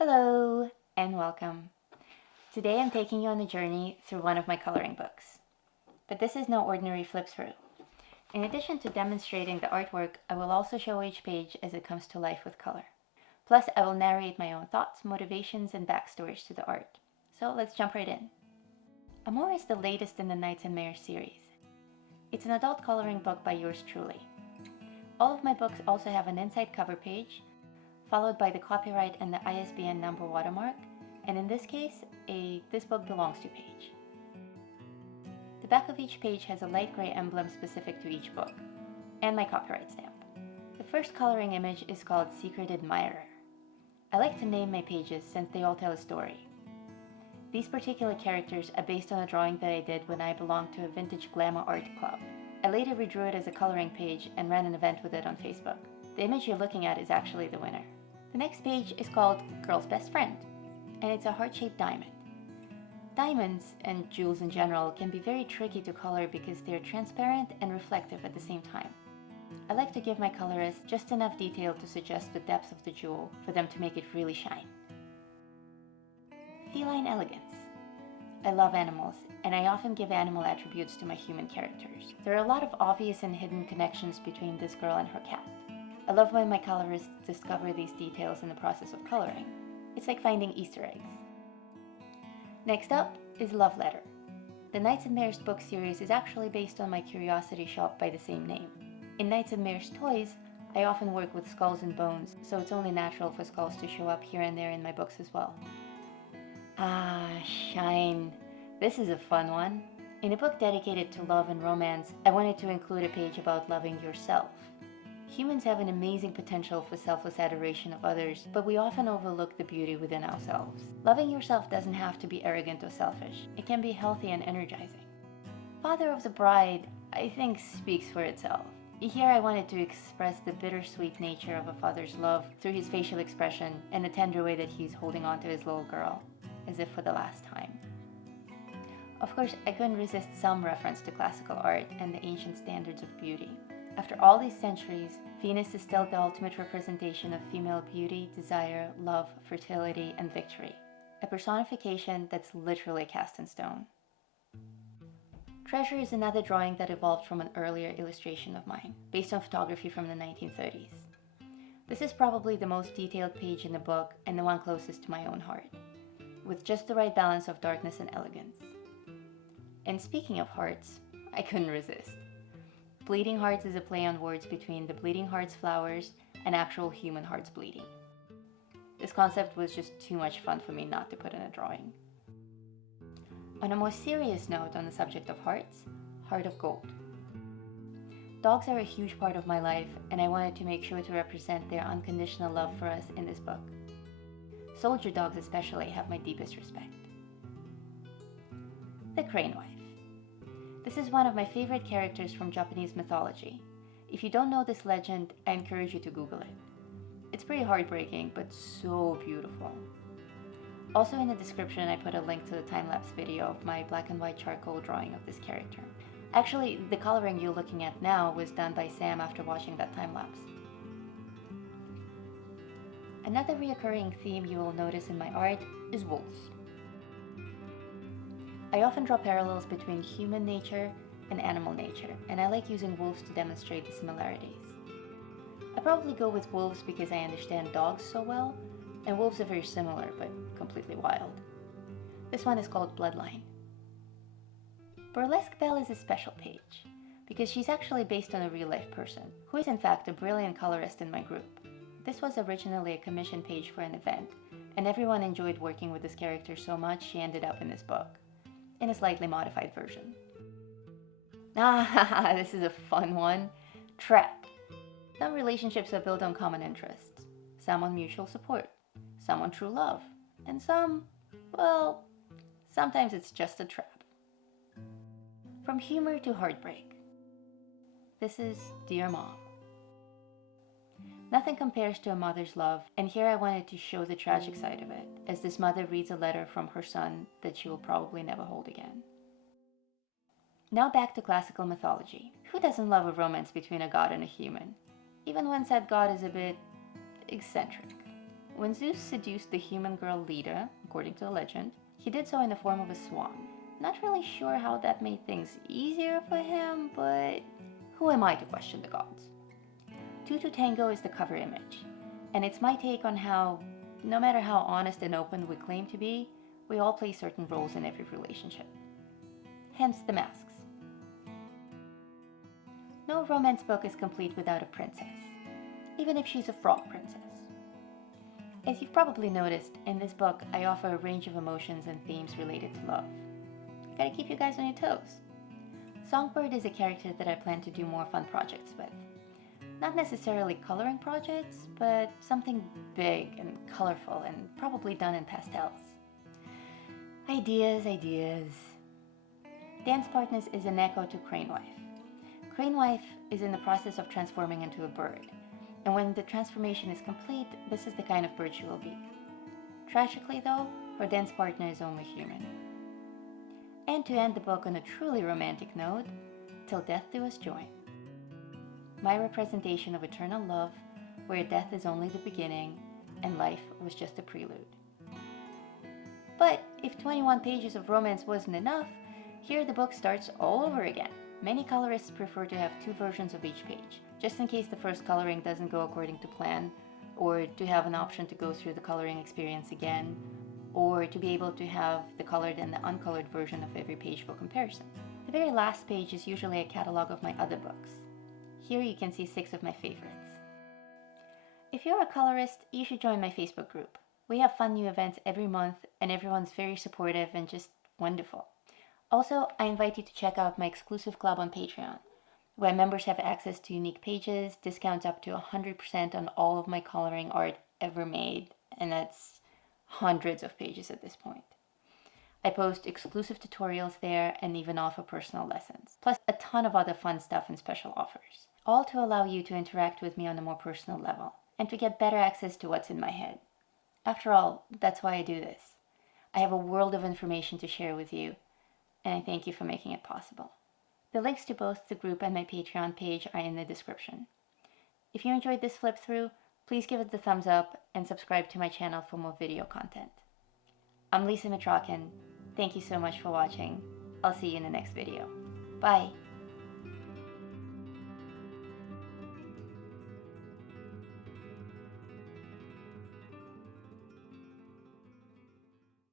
Hello and welcome. Today I'm taking you on a journey through one of my coloring books. But this is no ordinary flip through. In addition to demonstrating the artwork, I will also show each page as it comes to life with color. Plus, I will narrate my own thoughts, motivations, and backstories to the art. So let's jump right in. Amor is the latest in the Knights and Mares series. It's an adult coloring book by yours truly. All of my books also have an inside cover page, followed by the copyright and the ISBN number watermark, and in this case, a This Book Belongs To page. The back of each page has a light gray emblem specific to each book, and my copyright stamp. The first coloring image is called Secret Admirer. I like to name my pages since they all tell a story. These particular characters are based on a drawing that I did when I belonged to a vintage glamour art club. I later redrew it as a coloring page and ran an event with it on Facebook. The image you're looking at is actually the winner. The next page is called Girl's Best Friend, and it's a heart-shaped diamond. Diamonds, and jewels in general, can be very tricky to color because they're transparent and reflective at the same time. I like to give my colorists just enough detail to suggest the depth of the jewel for them to make it really shine. Feline Elegance. I love animals, and I often give animal attributes to my human characters. There are a lot of obvious and hidden connections between this girl and her cat. I love when my colorists discover these details in the process of coloring. It's like finding Easter eggs. Next up is Love Letter. The Knights and Mares book series is actually based on my curiosity shop by the same name. In Knights and Mares Toys, I often work with skulls and bones, so it's only natural for skulls to show up here and there in my books as well. Ah, Shine. This is a fun one. In a book dedicated to love and romance, I wanted to include a page about loving yourself. Humans have an amazing potential for selfless adoration of others, but we often overlook the beauty within ourselves. Loving yourself doesn't have to be arrogant or selfish. It can be healthy and energizing. Father of the Bride, I think, speaks for itself. Here I wanted to express the bittersweet nature of a father's love through his facial expression and the tender way that he's holding on to his little girl, as if for the last time. Of course, I couldn't resist some reference to classical art and the ancient standards of beauty. After all these centuries, Venus is still the ultimate representation of female beauty, desire, love, fertility, and victory. A personification that's literally cast in stone. Treasure is another drawing that evolved from an earlier illustration of mine, based on photography from the 1930s. This is probably the most detailed page in the book and the one closest to my own heart, with just the right balance of darkness and elegance. And speaking of hearts, I couldn't resist. Bleeding Hearts is a play on words between the Bleeding Hearts flowers and actual human hearts bleeding. This concept was just too much fun for me not to put in a drawing. On a more serious note on the subject of hearts, Heart of Gold. Dogs are a huge part of my life, and I wanted to make sure to represent their unconditional love for us in this book. Soldier dogs especially have my deepest respect. The Crane Wife. This is one of my favorite characters from Japanese mythology. If you don't know this legend, I encourage you to Google it. It's pretty heartbreaking, but so beautiful. Also in the description, I put a link to the time-lapse video of my black and white charcoal drawing of this character. Actually, the coloring you're looking at now was done by Sam after watching that time-lapse. Another recurring theme you will notice in my art is wolves. I often draw parallels between human nature and animal nature, and I like using wolves to demonstrate the similarities. I probably go with wolves because I understand dogs so well, and wolves are very similar but completely wild. This one is called Bloodline. Burlesque Belle is a special page because she's actually based on a real-life person, who is in fact a brilliant colorist in my group. This was originally a commission page for an event, and everyone enjoyed working with this character so much she ended up in this book, in a slightly modified version. This is a fun one. Trap. Some relationships are built on common interests, some on mutual support, some on true love, and some, well, sometimes it's just a trap. From humor to heartbreak. This is Dear Mom. Nothing compares to a mother's love, and here I wanted to show the tragic side of it, as this mother reads a letter from her son that she will probably never hold again. Now back to classical mythology. Who doesn't love a romance between a god and a human, even when said god is a bit eccentric? When Zeus seduced the human girl Leda, according to the legend, he did so in the form of a swan. Not really sure how that made things easier for him, but who am I to question the gods? Two to Tango is the cover image, and it's my take on how, no matter how honest and open we claim to be, we all play certain roles in every relationship. Hence the masks. No romance book is complete without a princess, even if she's a frog princess. As you've probably noticed, in this book I offer a range of emotions and themes related to love. Gotta keep you guys on your toes. Songbird is a character that I plan to do more fun projects with. Not necessarily coloring projects, but something big and colorful and probably done in pastels. Ideas. Dance Partners is an echo to Crane Wife. Crane Wife is in the process of transforming into a bird, and when the transformation is complete, this is the kind of bird she will be. Tragically though, her dance partner is only human. And to end the book on a truly romantic note, till death do us join. My representation of eternal love, where death is only the beginning and life was just a prelude. But if 21 pages of romance wasn't enough, here the book starts all over again. Many colorists prefer to have 2 versions of each page, just in case the first coloring doesn't go according to plan, or to have an option to go through the coloring experience again, or to be able to have the colored and the uncolored version of every page for comparison. The very last page is usually a catalog of my other books. Here you can see 6 of my favorites. If you're a colorist, you should join my Facebook group. We have fun new events every month, and everyone's very supportive and just wonderful. Also, I invite you to check out my exclusive club on Patreon, where members have access to unique pages, discounts up to 100% on all of my coloring art ever made, and that's hundreds of pages at this point. I post exclusive tutorials there and even offer personal lessons, plus a ton of other fun stuff and special offers, all to allow you to interact with me on a more personal level, and to get better access to what's in my head. After all, that's why I do this. I have a world of information to share with you, and I thank you for making it possible. The links to both the group and my Patreon page are in the description. If you enjoyed this flip through, please give it the thumbs up and subscribe to my channel for more video content. I'm Lisa Mitrakin. Thank you so much for watching. I'll see you in the next video. Bye!